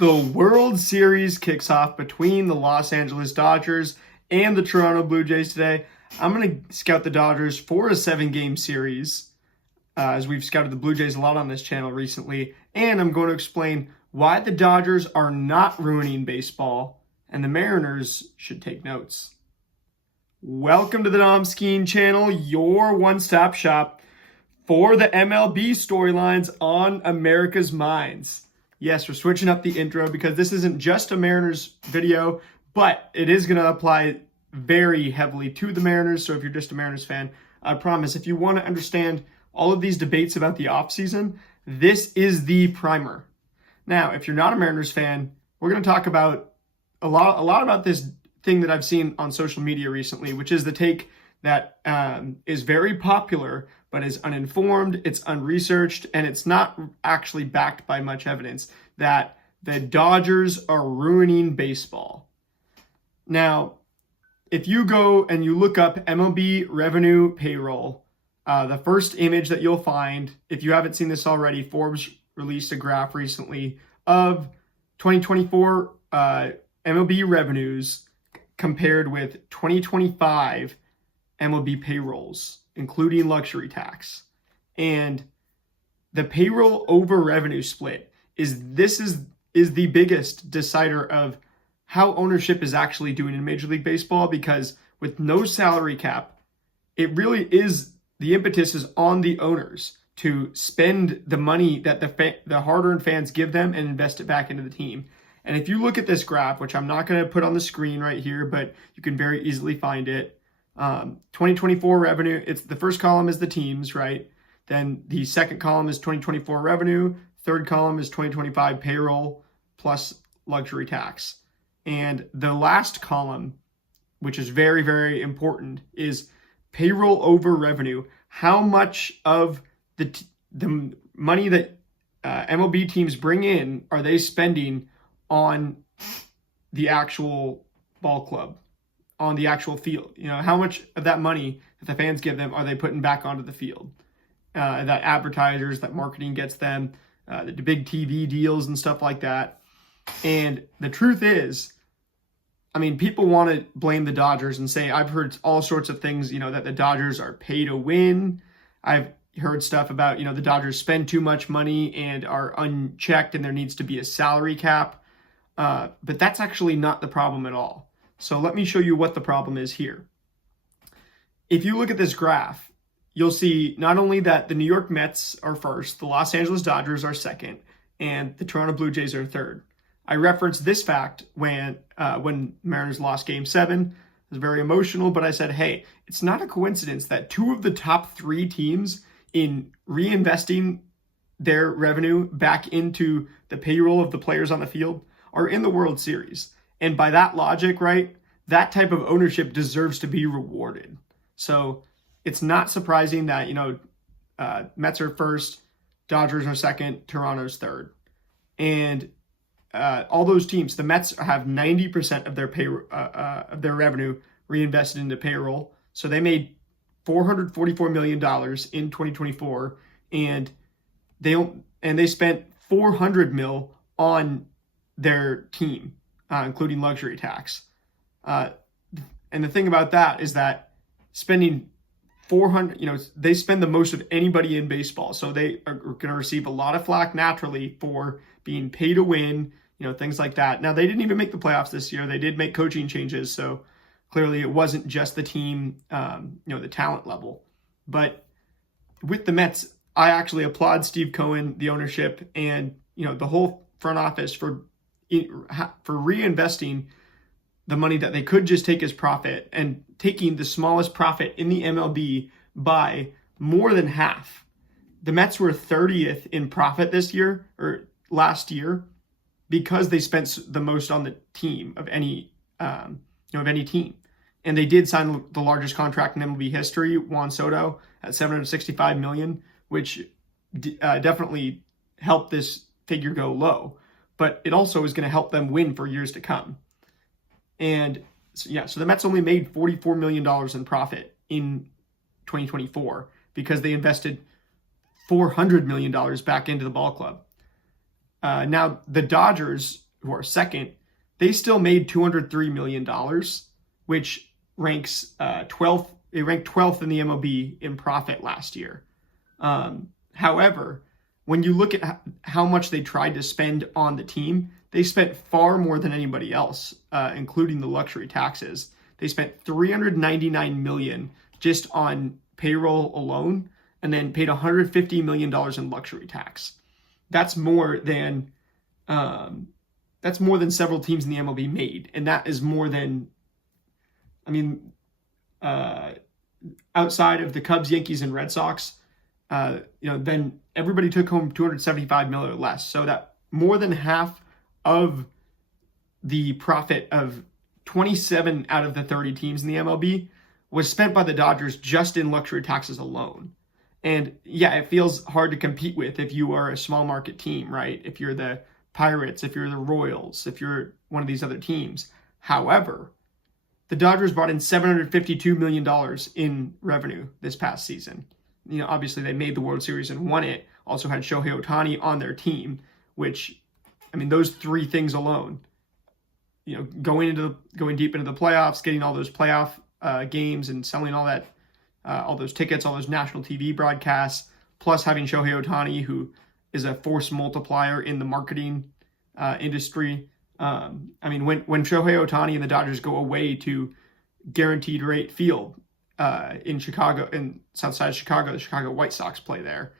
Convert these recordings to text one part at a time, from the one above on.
The World Series kicks off between the Los Angeles Dodgers and the Toronto Blue Jays today. I'm going to scout the Dodgers for a 7-game series, as we've scouted the Blue Jays a lot on this channel recently. And I'm going to explain why the Dodgers are not ruining baseball and the Mariners should take notes. Welcome to the Dom Skeen channel, your one-stop shop for the MLB storylines on America's minds. Yes, we're switching up the intro because this isn't just a Mariners video, but it is going to apply very heavily to the Mariners. So if you're just a Mariners fan, I promise if you want to understand all of these debates about the offseason, this is the primer. Now, if you're not a Mariners fan, we're going to talk about a lot about this thing that I've seen on social media recently, which is the take that is very popular, but is uninformed, it's unresearched, and it's not actually backed by much evidence, that the Dodgers are ruining baseball. Now, if you go and you look up MLB revenue payroll, the first image that you'll find, if you haven't seen this already, Forbes released a graph recently of 2024 MLB revenues compared with 2025 MLB payrolls, including luxury tax. And the payroll over revenue split is the biggest decider of how ownership is actually doing in Major League Baseball, because with no salary cap, it really is, the impetus is on the owners to spend the money that the hard-earned fans give them and invest it back into the team. And if you look at this graph, which I'm not going to put on the screen right here, but you can very easily find it, 2024 revenue, it's the first column is the teams, right? Then the second column is 2024 revenue. Third column is 2025 payroll plus luxury tax. And the last column, which is very, very important, is payroll over revenue. How much of the money that MLB teams bring in are they spending on the actual ball club, on the actual field? You know, how much of that money that the fans give them are they putting back onto the field? That advertisers, that marketing gets them, the big TV deals and stuff like that. And the truth is, I mean, people want to blame the Dodgers and say, I've heard all sorts of things, that the Dodgers are pay to win. I've heard stuff about, the Dodgers spend too much money and are unchecked and there needs to be a salary cap. But that's actually not the problem at all. So let me show you what the problem is here. If you look at this graph, you'll see not only that the New York Mets are first, the Los Angeles Dodgers are second, and the Toronto Blue Jays are third. I referenced this fact when Mariners lost Game 7. It was very emotional, but I said, hey, it's not a coincidence that two of the top 3 teams in reinvesting their revenue back into the payroll of the players on the field are in the World Series. And by that logic, right, that type of ownership deserves to be rewarded. So it's not surprising that, Mets are first, Dodgers are second, Toronto's third. And all those teams, the Mets have 90% of their revenue reinvested into payroll. So they made $444 million in 2024, and they spent $400 million on their team, including luxury tax. And the thing about that is that spending 400, they spend the most of anybody in baseball. So they are going to receive a lot of flack naturally for being pay to win, things like that. Now, they didn't even make the playoffs this year. They did make coaching changes. So clearly it wasn't just the team, the talent level. But with the Mets, I actually applaud Steve Cohen, the ownership, and, the whole front office for reinvesting the money that they could just take as profit and taking the smallest profit in the MLB by more than half. The Mets were 30th in profit this year, or last year, because they spent the most on the team of any team. And they did sign the largest contract in MLB history, Juan Soto, at $765 million, which definitely helped this figure go low. But it also is going to help them win for years to come. And so the Mets only made $44 million in profit in 2024 because they invested $400 million back into the ball club. Now, the Dodgers who are second, they still made $203 million, which ranks 12th. It ranked 12th in the MLB in profit last year. However, when you look at how much they tried to spend on the team, they spent far more than anybody else, including the luxury taxes. They spent $399 million just on payroll alone, and then paid $150 million in luxury tax. That's more than several teams in the MLB made, and that is more than, outside of the Cubs, Yankees, and Red Sox, then everybody took home $275 million or less. So that more than half of the profit of 27 out of the 30 teams in the MLB was spent by the Dodgers just in luxury taxes alone. And yeah, it feels hard to compete with if you are a small market team, right? If you're the Pirates, if you're the Royals, if you're one of these other teams. However, the Dodgers brought in $752 million in revenue this past season. Obviously they made the World Series and won it. Also had Shohei Ohtani on their team, which, those three things alone, going deep into the playoffs, getting all those playoff games and selling all that, all those tickets, all those national TV broadcasts, plus having Shohei Ohtani, who is a force multiplier in the marketing industry. When Shohei Ohtani and the Dodgers go away to Guaranteed Rate Field in Chicago, in south side of Chicago, the Chicago White Sox play there,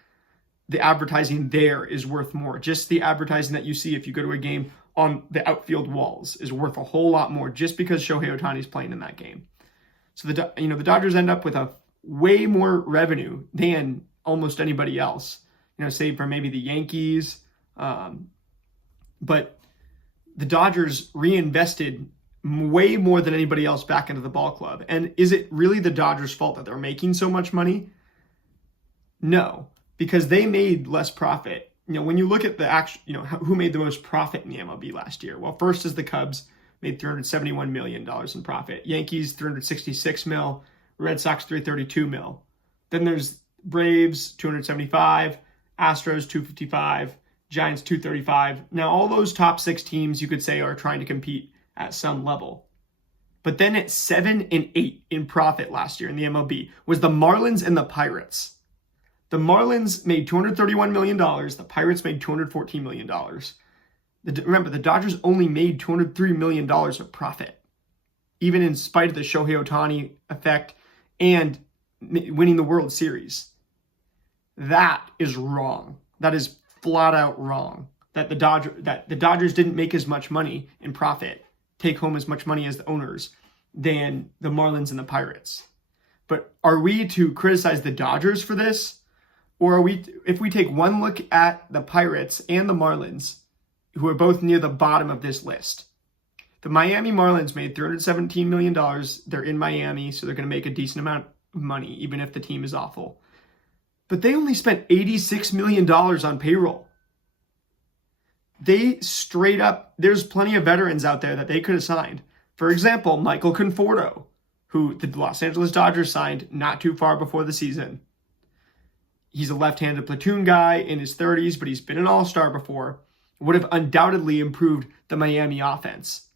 the advertising there is worth more. Just the advertising that you see if you go to a game on the outfield walls is worth a whole lot more just because Shohei Ohtani is playing in that game. So the Dodgers end up with a way more revenue than almost anybody else, save for maybe the Yankees. But the Dodgers reinvested way more than anybody else back into the ball club. And is it really the Dodgers' fault that they're making so much money? No, because they made less profit. When you look at the actual, who made the most profit in the MLB last year? Well, first is the Cubs, made $371 million in profit. Yankees, $366 million. Red Sox, $332 million. Then there's Braves, $275, Astros, $255, Giants, $235. Now, all those top six teams you could say are trying to compete at some level. But then at 7 and 8 in profit last year in the MLB was the Marlins and the Pirates. The Marlins made $231 million. The Pirates made $214 million. Remember, the Dodgers only made $203 million of profit, even in spite of the Shohei Ohtani effect and winning the World Series. That is wrong. That is flat out wrong. That the Dodgers didn't make as much money in profit, take home as much money as the owners, than the Marlins and the Pirates. But are we to criticize the Dodgers for this? Or are we, if we take one look at the Pirates and the Marlins, who are both near the bottom of this list? The Miami Marlins made $317 million. They're in Miami, so they're going to make a decent amount of money, even if the team is awful. But they only spent $86 million on payroll. They straight up, there's plenty of veterans out there that they could have signed. For example, Michael Conforto, who the Los Angeles Dodgers signed not too far before the season. He's a left-handed platoon guy in his 30s, but he's been an all-star before. Would have undoubtedly improved the Miami offense.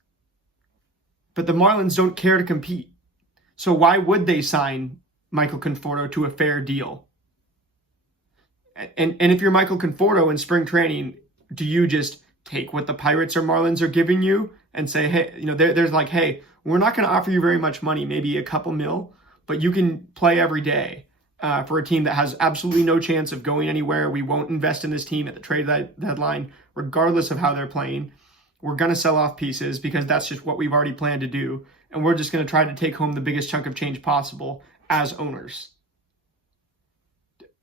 But the Marlins don't care to compete. So why would they sign Michael Conforto to a fair deal? And if you're Michael Conforto in spring training, do you just take what the Pirates or Marlins are giving you and say, hey, there's like, hey, we're not going to offer you very much money, maybe a couple mil, but you can play every day for a team that has absolutely no chance of going anywhere. We won't invest in this team at the trade deadline, regardless of how they're playing. We're going to sell off pieces because that's just what we've already planned to do. And we're just going to try to take home the biggest chunk of change possible as owners.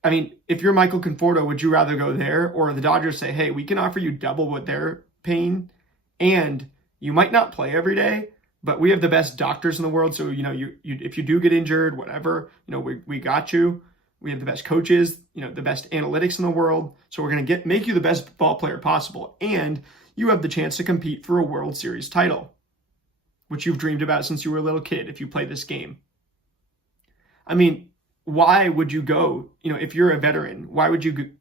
If you're Michael Conforto, would you rather go there, or the Dodgers say, hey, we can offer you double what they're paying, and you might not play every day, but we have the best doctors in the world, so you if you do get injured, whatever, we got you. We have the best coaches, the best analytics in the world, so we're going to make you the best ball player possible, and you have the chance to compete for a World Series title, which you've dreamed about since you were a little kid if you play this game. Why would you go, if you're a veteran, why would you,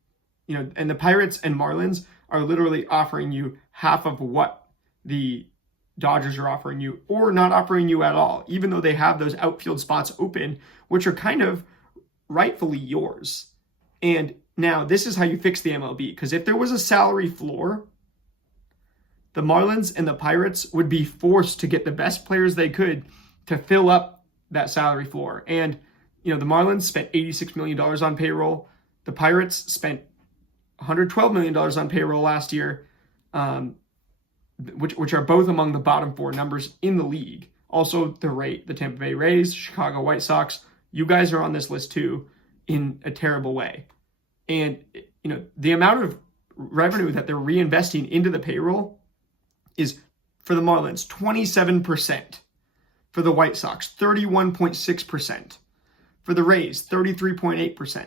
and the Pirates and Marlins are literally offering you half of what the Dodgers are offering you, or not offering you at all, even though they have those outfield spots open, which are kind of rightfully yours. And now this is how you fix the MLB, because if there was a salary floor, the Marlins and the Pirates would be forced to get the best players they could to fill up that salary floor. And, the Marlins spent $86 million on payroll. The Pirates spent $112 million on payroll last year, which are both among the bottom 4 numbers in the league. Also, the Tampa Bay Rays, Chicago White Sox, you guys are on this list too in a terrible way. And, the amount of revenue that they're reinvesting into the payroll is, for the Marlins, 27%. For the White Sox, 31.6%. For the Rays, 33.8%.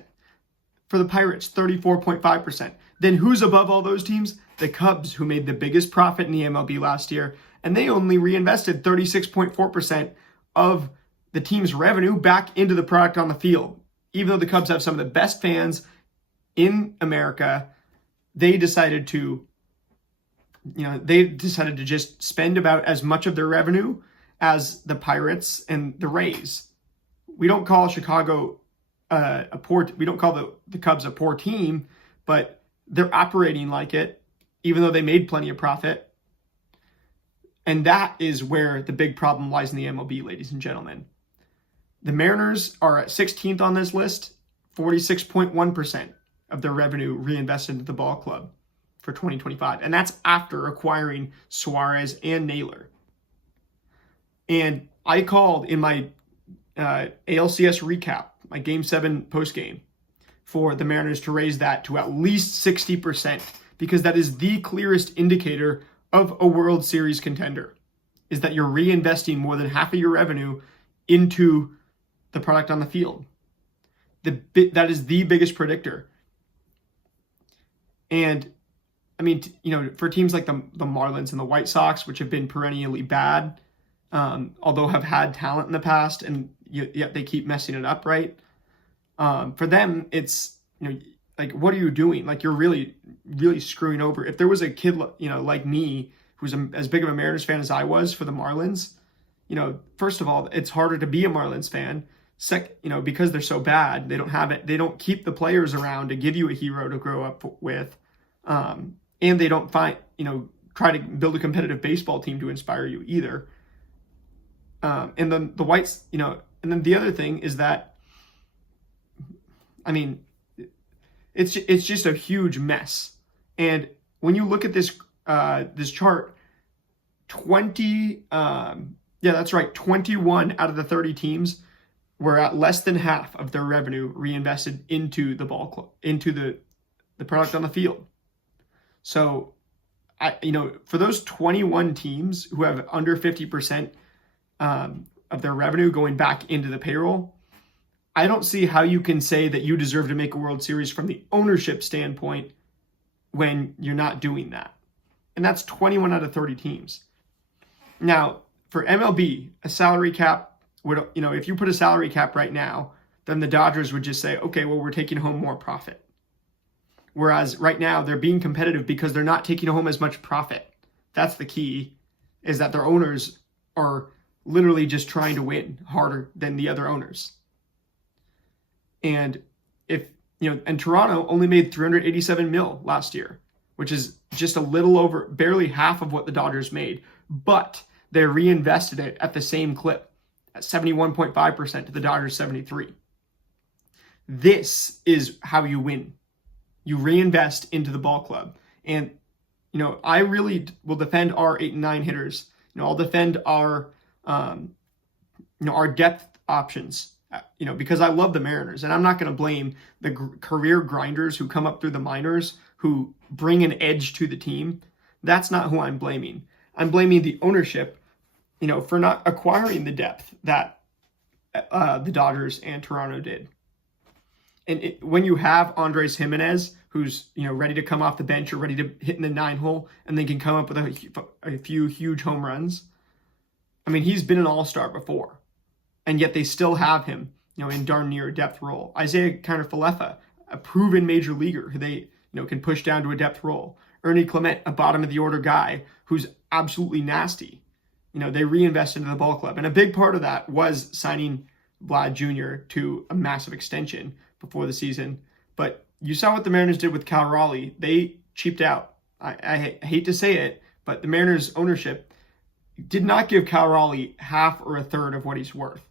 For the Pirates, 34.5%. Then who's above all those teams? The Cubs, who made the biggest profit in the MLB last year, and they only reinvested 36.4% of the team's revenue back into the product on the field. Even though the Cubs have some of the best fans in America, they decided to just spend about as much of their revenue as the Pirates and the Rays. We don't call Chicago we don't call the Cubs a poor team, but they're operating like it, even though they made plenty of profit. And that is where the big problem lies in the MLB, ladies and gentlemen. The Mariners are at 16th on this list, 46.1% of their revenue reinvested into the ball club for 2025. And that's after acquiring Suarez and Naylor. And I called in my ALCS recap, my Game 7 postgame, for the Mariners to raise that to at least 60%, because that is the clearest indicator of a World Series contender, is that you're reinvesting more than half of your revenue into the product on the field. That is the biggest predictor. And I mean, for teams like the Marlins and the White Sox, which have been perennially bad, although have had talent in the past, and yet they keep messing it up, right? For them, it's, like, what are you doing? Like, you're really, really screwing over. If there was a kid, like me, who's as big of a Mariners fan as I was for the Marlins, first of all, it's harder to be a Marlins fan. Because they're so bad, they don't have it. They don't keep the players around to give you a hero to grow up with. And they don't try to build a competitive baseball team to inspire you either. And then the Whites, and then the other thing is that, I mean, it's just a huge mess. And when you look at this chart, 21 out of the 30 teams were at less than half of their revenue reinvested into the ball club, into the product on the field. So, for those 21 teams who have under 50% of their revenue going back into the payroll, I don't see how you can say that you deserve to make a World Series from the ownership standpoint when you're not doing that. And that's 21 out of 30 teams. Now, for MLB, a salary cap would, if you put a salary cap right now, then the Dodgers would just say, okay, well, we're taking home more profit. Whereas right now they're being competitive because they're not taking home as much profit. That's the key, is that their owners are literally just trying to win harder than the other owners. And and Toronto only made $387 million last year, which is just a little over, barely half of what the Dodgers made, but they reinvested it at the same clip, at 71.5% to the Dodgers 73%. This is how you win. You reinvest into the ball club. And, I really will defend our 8 and 9 hitters. I'll defend our depth options, because I love the Mariners. And I'm not going to blame the career grinders who come up through the minors who bring an edge to the team. That's not who I'm blaming. I'm blaming the ownership, for not acquiring the depth that the Dodgers and Toronto did. And when you have Andres Gimenez, who's ready to come off the bench or ready to hit in the 9-hole, and then can come up with a few huge home runs. I mean, he's been an all-star before, and yet they still have him, in darn near a depth role. Isaiah Kiner-Falefa, a proven major leaguer who they can push down to a depth role. Ernie Clement, a bottom of the order guy who's absolutely nasty. They reinvested into the ball club. And a big part of that was signing Vlad Jr. to a massive extension before the season. But you saw what the Mariners did with Cal Raleigh. They cheaped out. I hate to say it, but the Mariners ownership did not give Cal Raleigh half or a third of what he's worth.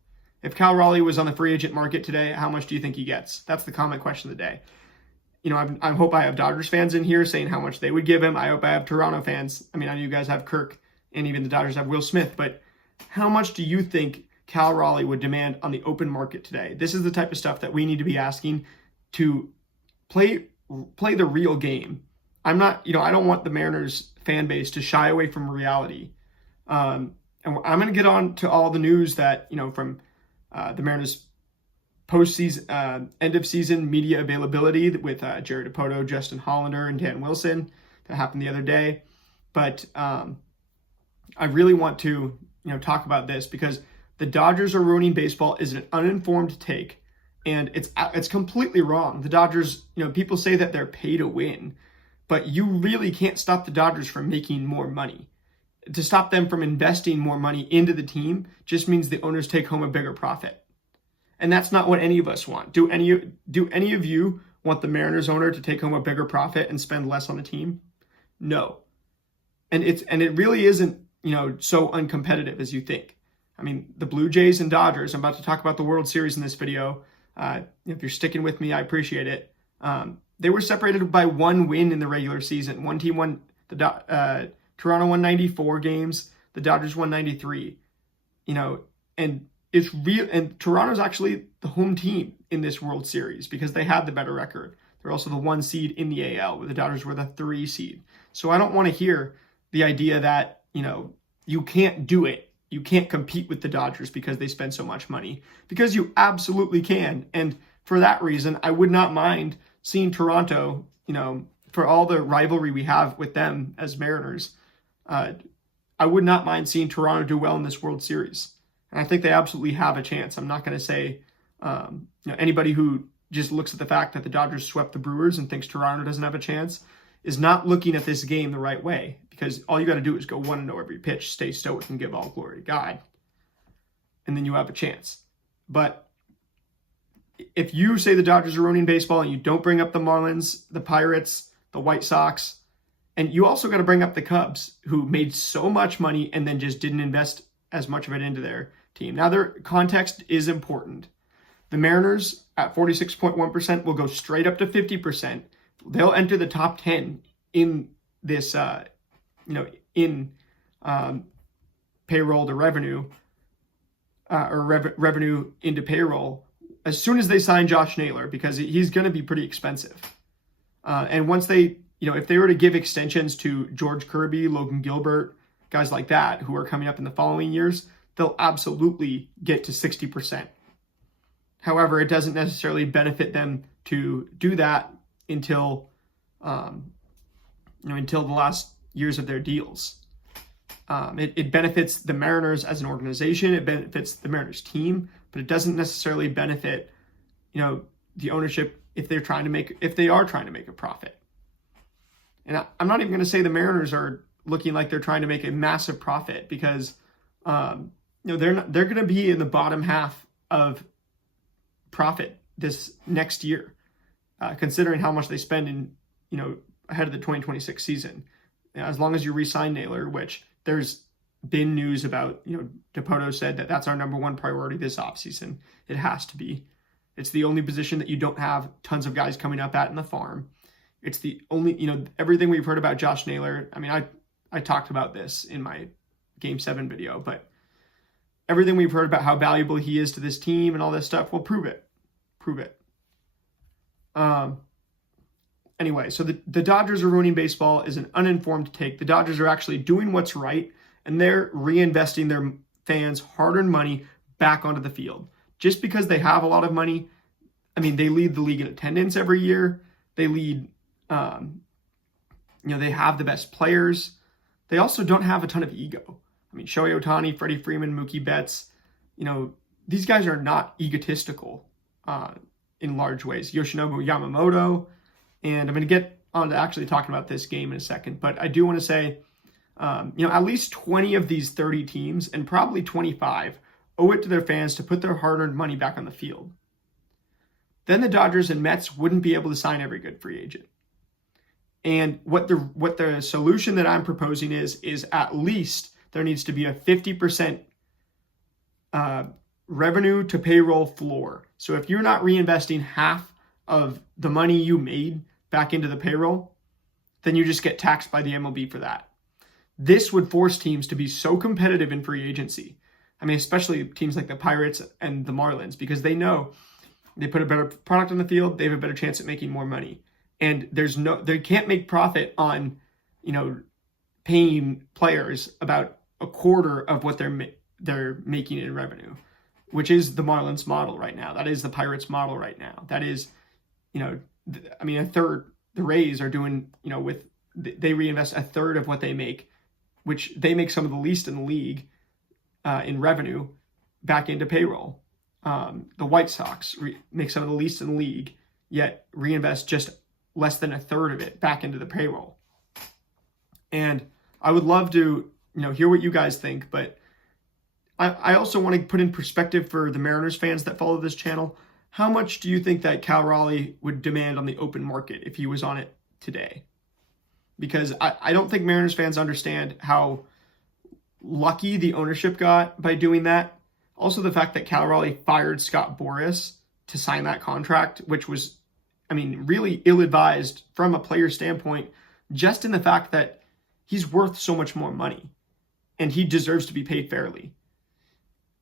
If Cal Raleigh was on the free agent market today, how much do you think he gets? That's the comment question of the day. I hope I have Dodgers fans in here saying how much they would give him. I hope I have Toronto fans. I know you guys have Kirk, and even the Dodgers have Will Smith, but how much do you think Cal Raleigh would demand on the open market today? This is the type of stuff that we need to be asking to play the real game. I don't want the Mariners fan base to shy away from reality. And I'm going to get on to all the news that, from the Mariners postseason, end of season media availability with Jerry Dipoto, Justin Hollander, and Dan Wilson that happened the other day. But I really want to, talk about this because the Dodgers are ruining baseball is an uninformed take, and it's completely wrong. The Dodgers, people say that they're pay to win, but you really can't stop the Dodgers from making more money. To stop them from investing more money into the team just means the owners take home a bigger profit. And that's not what any of us want. Do any of you want the Mariners owner to take home a bigger profit and spend less on the team? No. And it really isn't, so uncompetitive as you think. The Blue Jays and Dodgers, I'm about to talk about the World Series in this video. If you're sticking with me, I appreciate it. They were separated by one win in the regular season. One team won, Toronto won 94 games, the Dodgers won 93. And it's real. And Toronto's actually the home team in this World Series because they had the better record. They're also the 1 seed in the AL, where the Dodgers were the 3 seed. So I don't want to hear the idea that, you can't do it. You can't compete with the Dodgers because they spend so much money, because you absolutely can. And for that reason, I would not mind seeing Toronto, for all the rivalry we have with them as Mariners, I would not mind seeing Toronto do well in this World Series. And I think they absolutely have a chance. I'm not going to say, anybody who just looks at the fact that the Dodgers swept the Brewers and thinks Toronto doesn't have a chance is not looking at this game the right way, because all you got to do is go 1-0 every pitch, stay stoic, and give all glory to God, and then you have a chance. But if you say the Dodgers are ruining baseball and you don't bring up the Marlins, the Pirates, the White Sox, and you also got to bring up the Cubs, who made so much money and then just didn't invest as much of it into their team. Now, their context is important. The Mariners at 46.1% will go straight up to 50%. They'll enter the top 10 in this, payroll to revenue, revenue into payroll as soon as they sign Josh Naylor, because he's going to be pretty expensive. And once they, if they were to give extensions to George Kirby, Logan Gilbert, guys like that who are coming up in the following years, they'll absolutely get to 60%. However, it doesn't necessarily benefit them to do that until the last years of their deals. It benefits the Mariners as an organization. It benefits the Mariners team, but it doesn't necessarily benefit, the ownership if they are trying to make a profit. And I'm not even going to say the Mariners are looking like they're trying to make a massive profit, because they're going to be in the bottom half of profit this next year, considering how much they spend in ahead of the 2026 season. As long as you re-sign Naylor, which there's been news about, Dipoto said that that's our number one priority this offseason. It has to be. It's the only position that you don't have tons of guys coming up at in the farm. It's the only, everything we've heard about Josh Naylor. I talked about this in my Game 7 video, but everything we've heard about how valuable he is to this team and all this stuff, well, prove it. Anyway, so the Dodgers are ruining baseball is an uninformed take. The Dodgers are actually doing what's right, and they're reinvesting their fans' hard-earned money back onto the field. Just because they have a lot of money, they lead the league in attendance every year. They lead, they have the best players. They also don't have a ton of ego. Shohei Ohtani, Freddie Freeman, Mookie Betts, these guys are not egotistical in large ways. Yoshinobu Yamamoto, and I'm going to get on to actually talking about this game in a second, but I do want to say At least 20 of these 30 teams, and probably 25, owe it to their fans to put their hard-earned money back on the field. Then the Dodgers and Mets wouldn't be able to sign every good free agent. And what the solution that I'm proposing is at least there needs to be a 50% revenue to payroll floor. So if you're not reinvesting half of the money you made back into the payroll, then you just get taxed by the MLB for that. This would force teams to be so competitive in free agency. I mean, especially teams like the Pirates and the Marlins, because they know they put a better product on the field, they have a better chance at making more money. And they can't make profit on, paying players about a quarter of what they're making in revenue, which is the Marlins model right now. That is the Pirates model right now. That is, a third. The Rays are doing, they reinvest a third of what they make, which they make some of the least in the league in revenue, back into payroll. The White Sox make some of the least in the league, yet reinvest just less than a third of it back into the payroll. And I would love to, hear what you guys think, but I also want to put in perspective for the Mariners fans that follow this channel. How much do you think that Cal Raleigh would demand on the open market if he was on it today? Because I don't think Mariners fans understand how lucky the ownership got by doing that. Also, the fact that Cal Raleigh fired Scott Boras to sign that contract, which was, really ill-advised from a player standpoint, just in the fact that he's worth so much more money and he deserves to be paid fairly.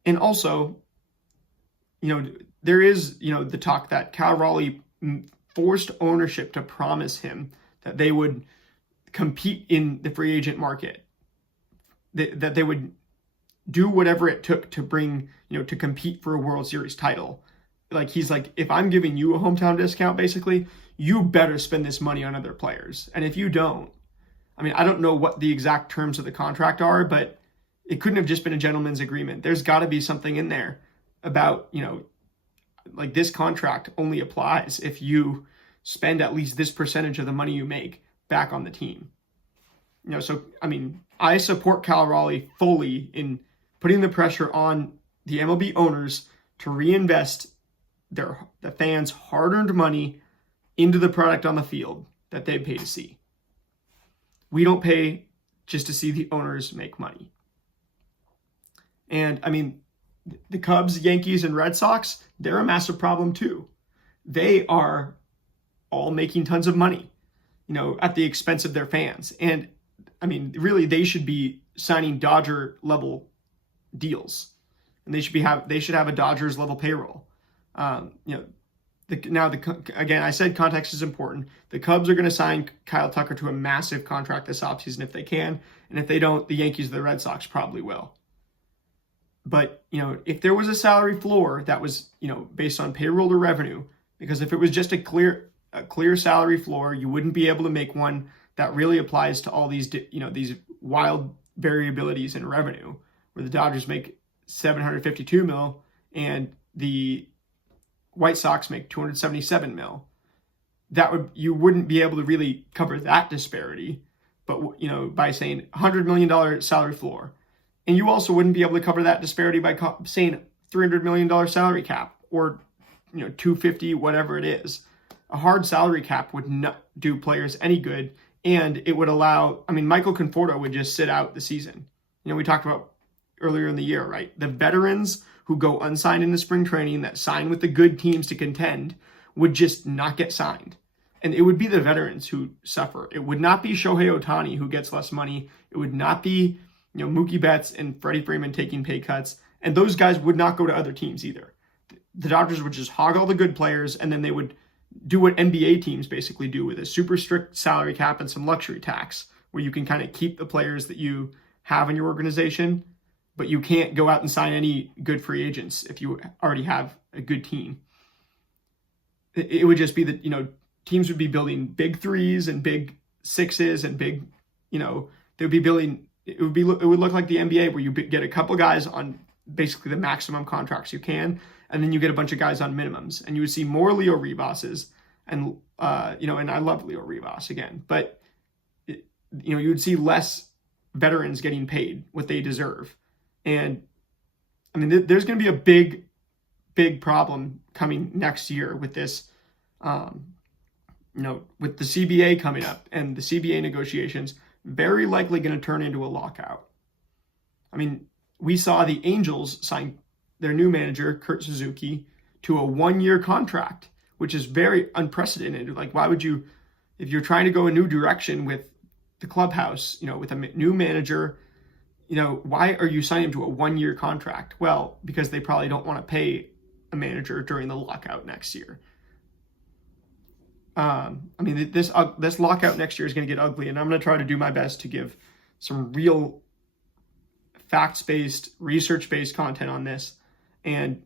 And also, there is, the talk that Cal Raleigh forced ownership to promise him that they would compete in the free agent market, that they would do whatever it took to bring, to compete for a World Series title. He's like, if I'm giving you a hometown discount, basically, you better spend this money on other players. And if you don't, I don't know what the exact terms of the contract are, but it couldn't have just been a gentleman's agreement. There's got to be something in there about, this contract only applies if you spend at least this percentage of the money you make back on the team. I support Cal Raleigh fully in putting the pressure on the MLB owners to reinvest the fans' hard-earned money into the product on the field that they pay to see. We don't pay just to see the owners make money. And the Cubs, Yankees, and Red Sox, they're a massive problem too. They are all making tons of money, at the expense of their fans. And really, they should be signing Dodger level deals, and they should have a Dodgers level payroll. Again, I said context is important. The Cubs are going to sign Kyle Tucker to a massive contract this offseason if they can, and if they don't, the Yankees or the Red Sox probably will. But, if there was a salary floor that was, based on payroll or revenue, because if it was just a clear salary floor, you wouldn't be able to make one that really applies to all these, these wild variabilities in revenue, where the Dodgers make $752 million and the White Sox make $277 million. You wouldn't be able to really cover that disparity, but by saying $100 million salary floor. And you also wouldn't be able to cover that disparity by saying $300 million salary cap or, $250, whatever it is. A hard salary cap would not do players any good. And it would allow, Michael Conforto would just sit out the season. We talked about earlier in the year, right? The veterans who go unsigned into spring training that sign with the good teams to contend would just not get signed. And it would be the veterans who suffer. It would not be Shohei Ohtani who gets less money. It would not be, Mookie Betts and Freddie Freeman taking pay cuts. And those guys would not go to other teams either. The Dodgers would just hog all the good players, and then they would do what NBA teams basically do with a super strict salary cap and some luxury tax, where you can kind of keep the players that you have in your organization, but you can't go out and sign any good free agents if you already have a good team. It would just be that, teams would be building big threes and big sixes and big, they would be building, it would look like the NBA, where you get a couple guys on basically the maximum contracts you can, and then you get a bunch of guys on minimums, and you would see more Leo Rivas's, and and I love Leo Rivas again, but you would see less veterans getting paid what they deserve. And I mean, there's going to be a big problem coming next year with this, with the CBA coming up and the CBA negotiations very likely going to turn into a lockout. I mean, we saw the Angels sign their new manager, Kurt Suzuki, to a 1-year contract, which is very unprecedented. Like, why would you, if you're trying to go a new direction with the clubhouse, with a new manager, why are you signing him to a 1-year contract? Well, because they probably don't want to pay a manager during the lockout next year. I mean, this lockout next year is going to get ugly, and I'm going to try to do my best to give some real facts-based, research-based content on this, and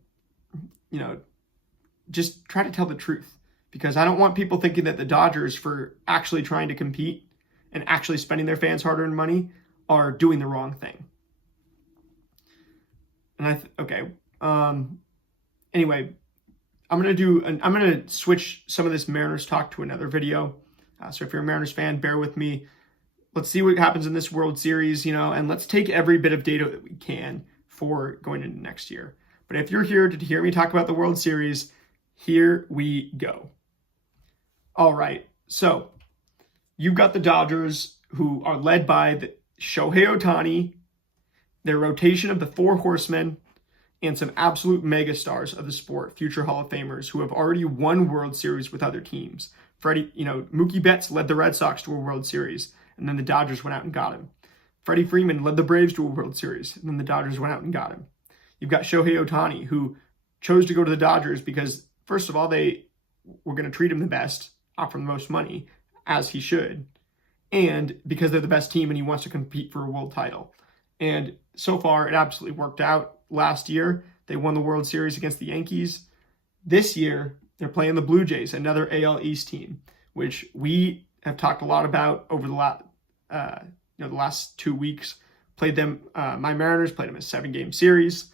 just try to tell the truth, because I don't want people thinking that the Dodgers, for actually trying to compete and actually spending their fans' hard-earned money, are doing the wrong thing. And anyway, I'm gonna switch some of this Mariners talk to another video. So if you're a Mariners fan, bear with me. Let's see what happens in this World Series, and let's take every bit of data that we can for going into next year. But if you're here to hear me talk about the World Series, here we go. All right, so you've got the Dodgers, who are led by Shohei Ohtani, their rotation of the Four Horsemen, and some absolute megastars of the sport, future Hall of Famers, who have already won World Series with other teams. Mookie Betts led the Red Sox to a World Series, and then the Dodgers went out and got him. Freddie Freeman led the Braves to a World Series, and then the Dodgers went out and got him. You've got Shohei Ohtani, who chose to go to the Dodgers because, first of all, they were going to treat him the best, offer him the most money, as he should, and because they're the best team and he wants to compete for a world title. And so far, it absolutely worked out. Last year, they won the World Series against the Yankees. This year, they're playing the Blue Jays, another AL East team, which we have talked a lot about over the last 2 weeks. Played them, my Mariners played them a 7-game series.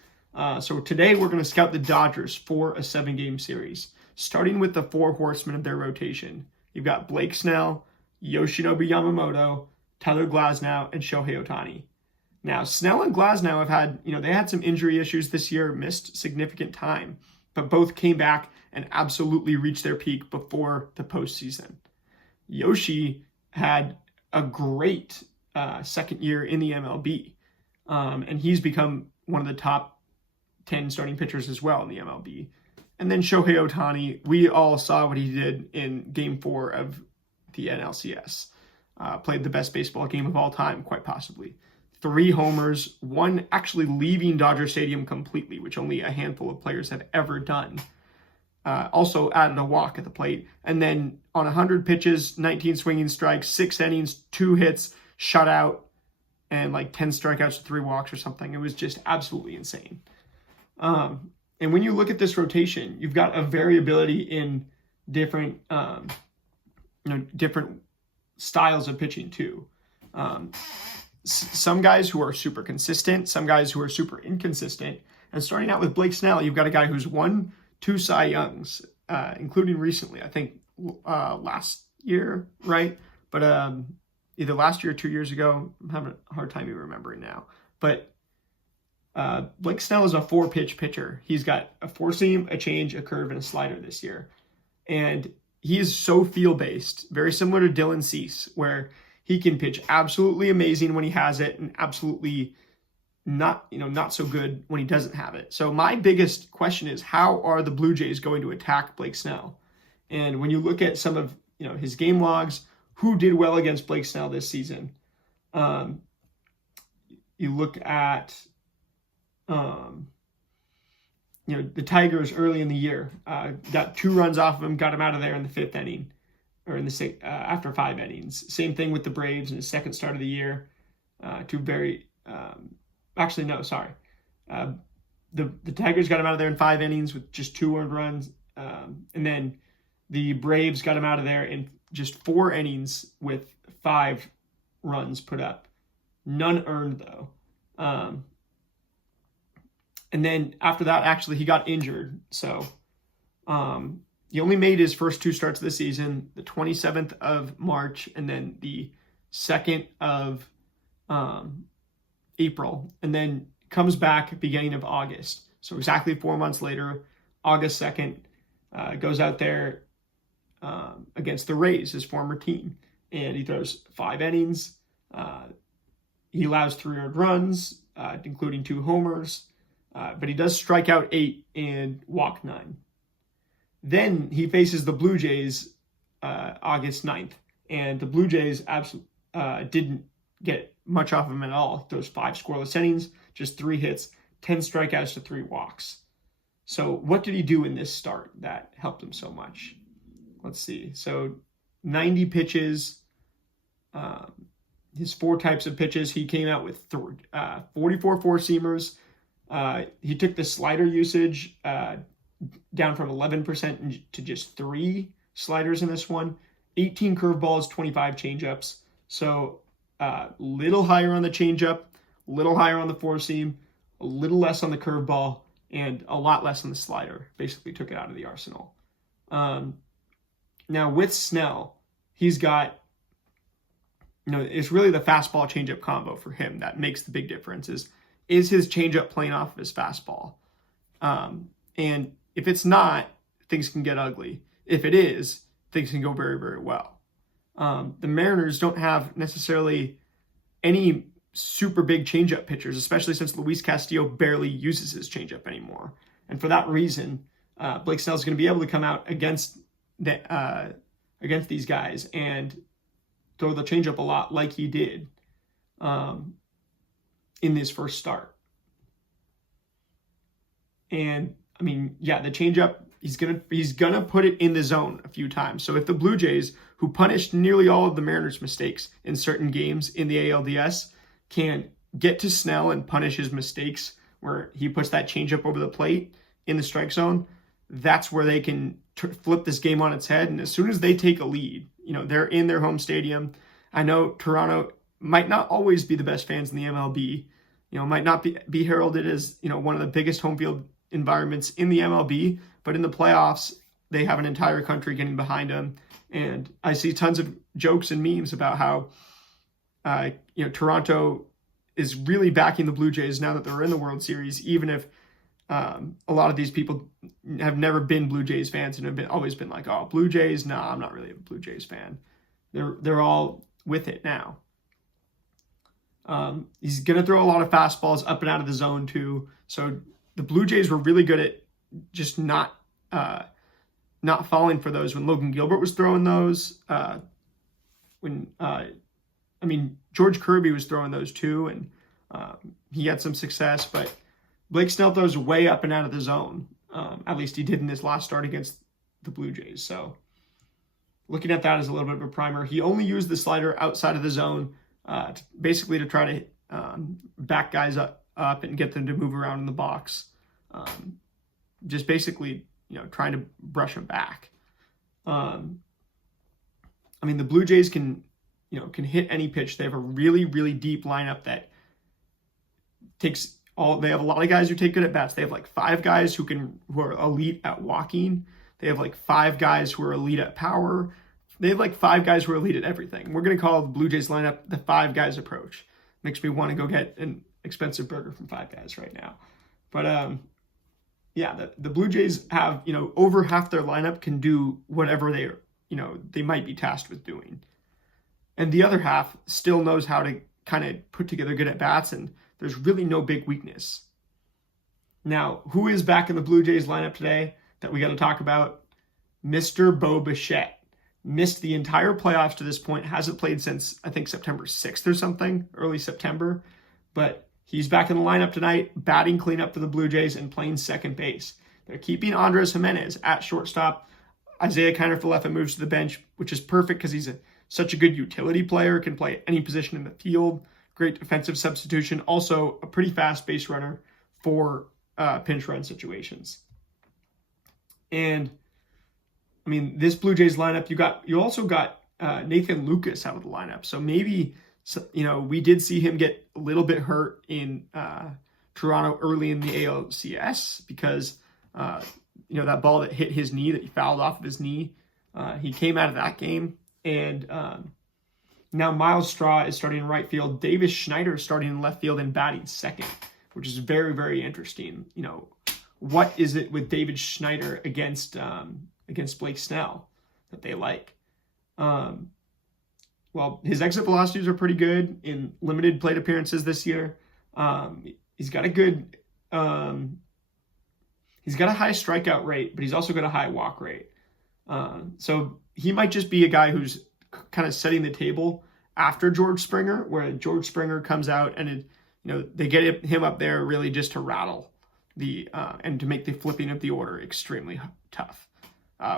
So today we're going to scout the Dodgers for a 7-game series, starting with the Four Horsemen of their rotation. You've got Blake Snell, Yoshinobu Yamamoto, Tyler Glasnow, and Shohei Ohtani. Now, Snell and Glasnow have had, they had some injury issues this year, missed significant time, but both came back and absolutely reached their peak before the postseason. Yoshi had a great second year in the MLB, and he's become one of the top 10 starting pitchers as well in the MLB. And then Shohei Ohtani, we all saw what he did in Game 4 of the NLCS. Played the best baseball game of all time, quite possibly. 3 homers, one actually leaving Dodger Stadium completely, which only a handful of players have ever done. Also added a walk at the plate. And then on 100 pitches, 19 swinging strikes, 6 innings, 2 hits, shutout, and like 10 strikeouts, 3 walks or something. It was just absolutely insane. And when you look at this rotation, you've got a variability in different, different styles of pitching too. Some guys who are super consistent, some guys who are super inconsistent. And starting out with Blake Snell, you've got a guy who's won 2 Cy Youngs, including recently, I think last year, right? But either last year or 2 years ago. I'm having a hard time even remembering now. But Blake Snell is a 4-pitch pitcher. He's got a 4-seam, a change, a curve, and a slider this year. And he is so feel-based, very similar to Dylan Cease, where he can pitch absolutely amazing when he has it and absolutely not so good when he doesn't have it. So my biggest question is, how are the Blue Jays going to attack Blake Snell? And when you look at some of his game logs, who did well against Blake Snell this season? You look at the Tigers early in the year, got 2 runs off of him, got him out of there in the 5th inning, or in the after 5 innings. Same thing with the Braves in his second start of the year. The Tigers got him out of there in 5 innings with just 2 earned runs, and then the Braves got him out of there in just 4 innings with 5 runs put up, none earned though. And then after that, actually, he got injured. So he only made his first 2 starts of the season, the 27th of March and then the 2nd of April, and then comes back beginning of August. So exactly 4 months later, August 2nd, goes out there against the Rays, his former team, and he throws 5 innings. He allows 3 earned runs, including 2 homers, but he does strike out 8 and walk 9. Then he faces the Blue Jays August 9th, and the Blue Jays didn't get much off of him at all. Those 5 scoreless innings, just 3 hits, 10 strikeouts to 3 walks. So what did he do in this start that helped him so much? Let's see. So 90 pitches, his 4 types of pitches. He came out with 44 four-seamers. He took the slider usage down from 11% to just 3 sliders in this one. 18 curveballs, 25 changeups. So little higher on the changeup, a little higher on the four-seam, a little less on the curveball, and a lot less on the slider. Basically took it out of the arsenal. Now with Snell, he's got, it's really the fastball changeup combo for him that makes the big difference. Is his changeup playing off of his fastball? And if it's not, things can get ugly. If it is, things can go very, very well. The Mariners don't have necessarily any super big changeup pitchers, especially since Luis Castillo barely uses his changeup anymore. And for that reason, Blake Snell's going to be able to come out against these guys and throw the changeup a lot like he did in his first start. And I mean, yeah, the changeup, he's gonna put it in the zone a few times. So if the Blue Jays, who punished nearly all of the Mariners' mistakes in certain games in the ALDS, can get to Snell and punish his mistakes where he puts that changeup over the plate in the strike zone, that's where they can flip this game on its head. And as soon as they take a lead, they're in their home stadium. I know Toronto might not always be the best fans in the MLB, might not be heralded as, one of the biggest home field environments in the MLB, but in the playoffs, they have an entire country getting behind them. And I see tons of jokes and memes about how, Toronto is really backing the Blue Jays now that they're in the World Series, even if a lot of these people have never been Blue Jays fans and have always been like, oh, Blue Jays, nah, I'm not really a Blue Jays fan. They're all with it now. He's going to throw a lot of fastballs up and out of the zone too. So the Blue Jays were really good at just not falling for those when Logan Gilbert was throwing those. George Kirby was throwing those too, and he had some success. But Blake Snell throws way up and out of the zone. At least he did in this last start against the Blue Jays. So looking at that as a little bit of a primer. He only used the slider outside of the zone basically to try to back guys up and get them to move around in the box. Just basically, trying to brush them back. The Blue Jays can hit any pitch. They have a really, really deep lineup that takes they have a lot of guys who take good at bats. They have like 5 guys who are elite at walking. They have like 5 guys who are elite at power. They have like 5 guys who are elite at everything. We're going to call the Blue Jays lineup the 5 guys approach. Makes me want to go get an expensive burger from 5 Guys right now. But the Blue Jays have, over half their lineup can do whatever they might be tasked with doing. And the other half still knows how to kind of put together good at bats, and there's really no big weakness. Now, who is back in the Blue Jays lineup today that we got to talk about? Mr. Bo Bichette. Missed the entire playoffs to this point. Hasn't played since, I think, September 6th or something, early September. But he's back in the lineup tonight, batting cleanup for the Blue Jays and playing second base. They're keeping Andres Jimenez at shortstop. Isaiah Kiner-Falefa moves to the bench, which is perfect because he's such a good utility player, can play any position in the field. Great defensive substitution. Also a pretty fast base runner for pinch run situations. And this Blue Jays lineup, you also got Nathan Lucas out of the lineup. So maybe, we did see him get a little bit hurt in Toronto early in the ALCS because, that ball that hit his knee, that he fouled off of his knee, he came out of that game and Now Miles Straw is starting in right field. Davis Schneider is starting in left field and batting second, which is very, very interesting. You know, what is it with David Schneider against Blake Snell that they like? Well, his exit velocities are pretty good in limited plate appearances this year. He's got a good, he's got a high strikeout rate, but he's also got a high walk rate. So he might just be a guy who's kind of setting the table after George Springer, where George Springer comes out and they get him up there really just to rattle the and to make the flipping of the order extremely tough,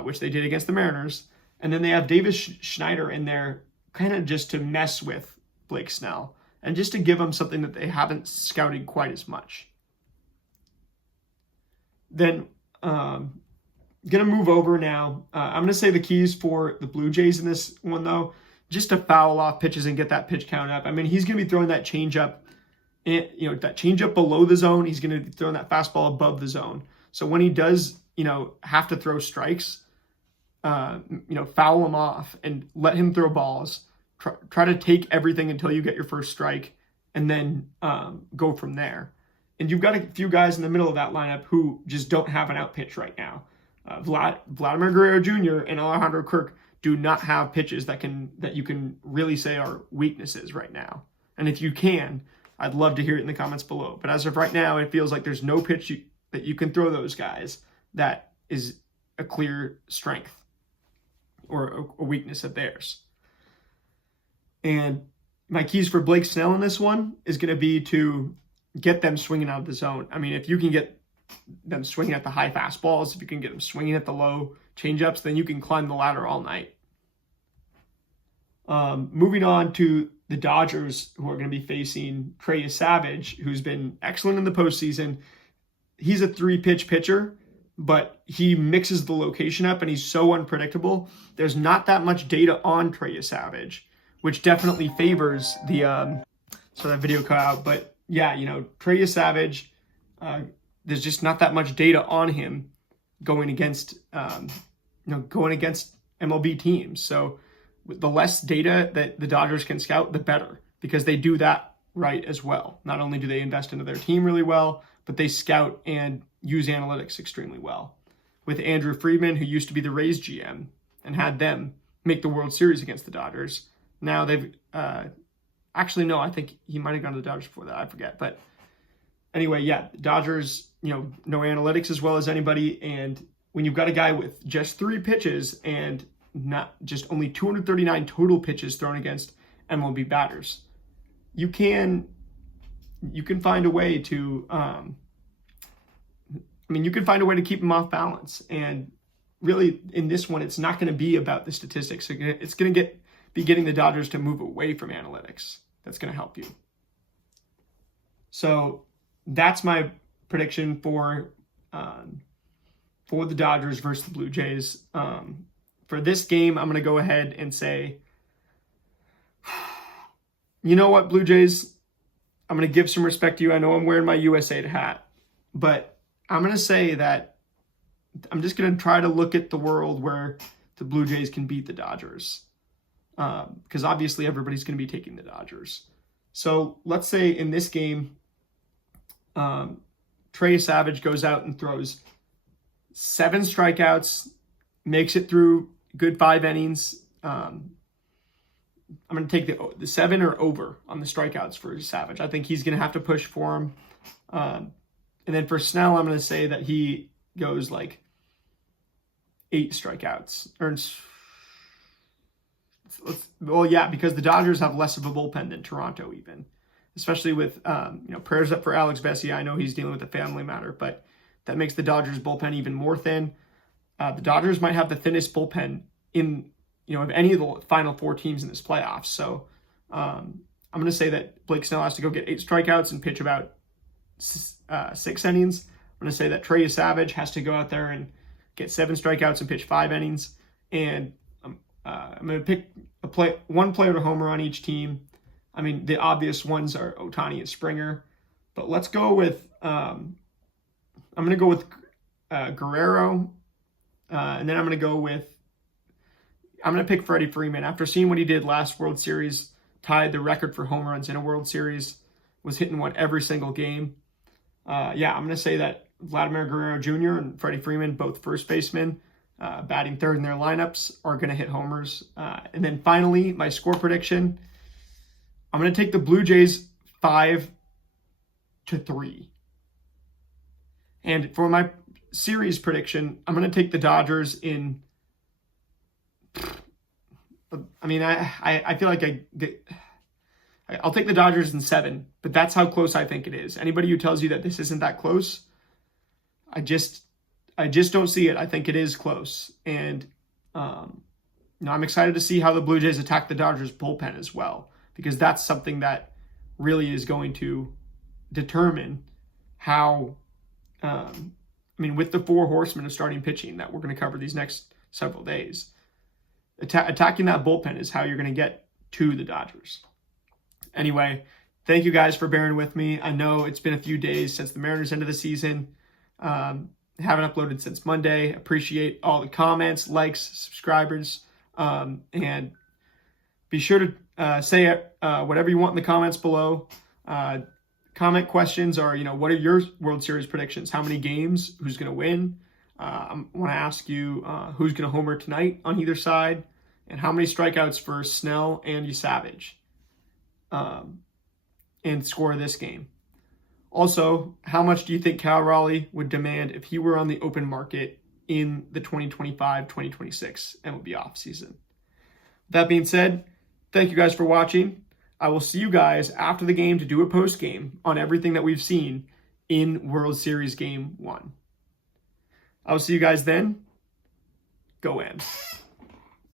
which they did against the Mariners. And then they have Davis Schneider in there kind of just to mess with Blake Snell and just to give him something that they haven't scouted quite as much. Then going to move over now. I'm going to say the keys for the Blue Jays in this one, though, just to foul off pitches and get that pitch count up. I mean, he's going to be throwing that changeup, that changeup below the zone. He's going to be throwing that fastball above the zone. So when he does, have to throw strikes, foul him off and let him throw balls. Try to take everything until you get your first strike, and then go from there. And you've got a few guys in the middle of that lineup who just don't have an out pitch right now. Vladimir Guerrero Jr. and Alejandro Kirk do not have pitches that you can really say are weaknesses right now. And if you can, I'd love to hear it in the comments below. But as of right now, it feels like there's no pitch that you can throw those guys that is a clear strength or a weakness of theirs. And my keys for Blake Snell in this one is going to be to get them swinging out of the zone. I mean, if you can get them swinging at the high fastballs, if you can get them swinging at the low changeups, then you can climb the ladder all night. Moving on to the Dodgers, who are going to be facing Trey Savage, who's been excellent in the postseason. He's a 3-pitch pitcher, but he mixes the location up and he's so unpredictable. There's not that much data on Trey Savage, which definitely favors the, so that video cut out, but yeah, Trey Savage, there's just not that much data on him going against MLB teams. So the less data that the Dodgers can scout, the better, because they do that right as well. Not only do they invest into their team really well, but they scout and use analytics extremely well. With Andrew Friedman, who used to be the Rays GM and had them make the World Series against the Dodgers. Now they've, actually, no, I think he might have gone to the Dodgers before that. I forget. But anyway, yeah, Dodgers, know analytics as well as anybody. And when you've got a guy with just 3 pitches and not just only 239 total pitches thrown against MLB batters, you can find a way to, you can find a way to keep him off balance. And really, in this one, it's not going to be about the statistics. It's going to be getting the Dodgers to move away from analytics. That's going to help you. So that's my prediction for the Dodgers versus the Blue Jays. For this game, I'm going to go ahead and say, you know what, Blue Jays? I'm going to give some respect to you. I know I'm wearing my USA hat, but I'm going to say that I'm just going to try to look at the world where the Blue Jays can beat the Dodgers. Because obviously everybody's going to be taking the Dodgers. So let's say in this game, Trey Savage goes out and throws 7 strikeouts, makes it through good 5 innings. I'm going to take the 7 or over on the strikeouts for Savage. I think he's going to have to push for him. And then for Snell, I'm going to say that he goes like 8 strikeouts. Because the Dodgers have less of a bullpen than Toronto even. Especially with, prayers up for Alex Vesia. I know he's dealing with a family matter, but that makes the Dodgers bullpen even more thin. The Dodgers might have the thinnest bullpen in, of any of the final 4 teams in this playoffs. So I'm going to say that Blake Snell has to go get 8 strikeouts and pitch about 6 innings. I'm going to say that Trey Savage has to go out there and get 7 strikeouts and pitch 5 innings. And I'm going to pick one player to homer on each team. I mean, the obvious ones are Ohtani and Springer, but let's go with, I'm going to go with Guerrero, and then I'm going to go with, I'm going to pick Freddie Freeman. After seeing what he did last World Series, tied the record for home runs in a World Series, was hitting one every single game. Yeah, I'm going to say that Vladimir Guerrero Jr. and Freddie Freeman, both first basemen, batting third in their lineups, are going to hit homers. And then finally, my score prediction, I'm going to take the Blue Jays 5-3. And for my series prediction, I'm going to take the Dodgers in... I mean, I feel like I'll take the Dodgers in 7, but that's how close I think it is. Anybody who tells you that this isn't that close, I just don't see it. I think it is close. And I'm excited to see how the Blue Jays attack the Dodgers bullpen as well, because that's something that really is going to determine how, with the 4 horsemen of starting pitching that we're going to cover these next several days, attacking that bullpen is how you're going to get to the Dodgers. Anyway, thank you guys for bearing with me. I know it's been a few days since the Mariners' end of the season. Haven't uploaded since Monday. Appreciate all the comments, likes, subscribers, and be sure to say whatever you want in the comments below. Comment questions are, what are your World Series predictions? How many games? Who's going to win? I want to ask you who's going to homer tonight on either side, and how many strikeouts for Snell and Andy Savage, and score this game. Also, how much do you think Cal Raleigh would demand if he were on the open market in the 2025-2026 MLB offseason? That being said, thank you guys for watching. I will see you guys after the game to do a post game on everything that we've seen in World Series Game 1. I will see you guys then. Go Ams.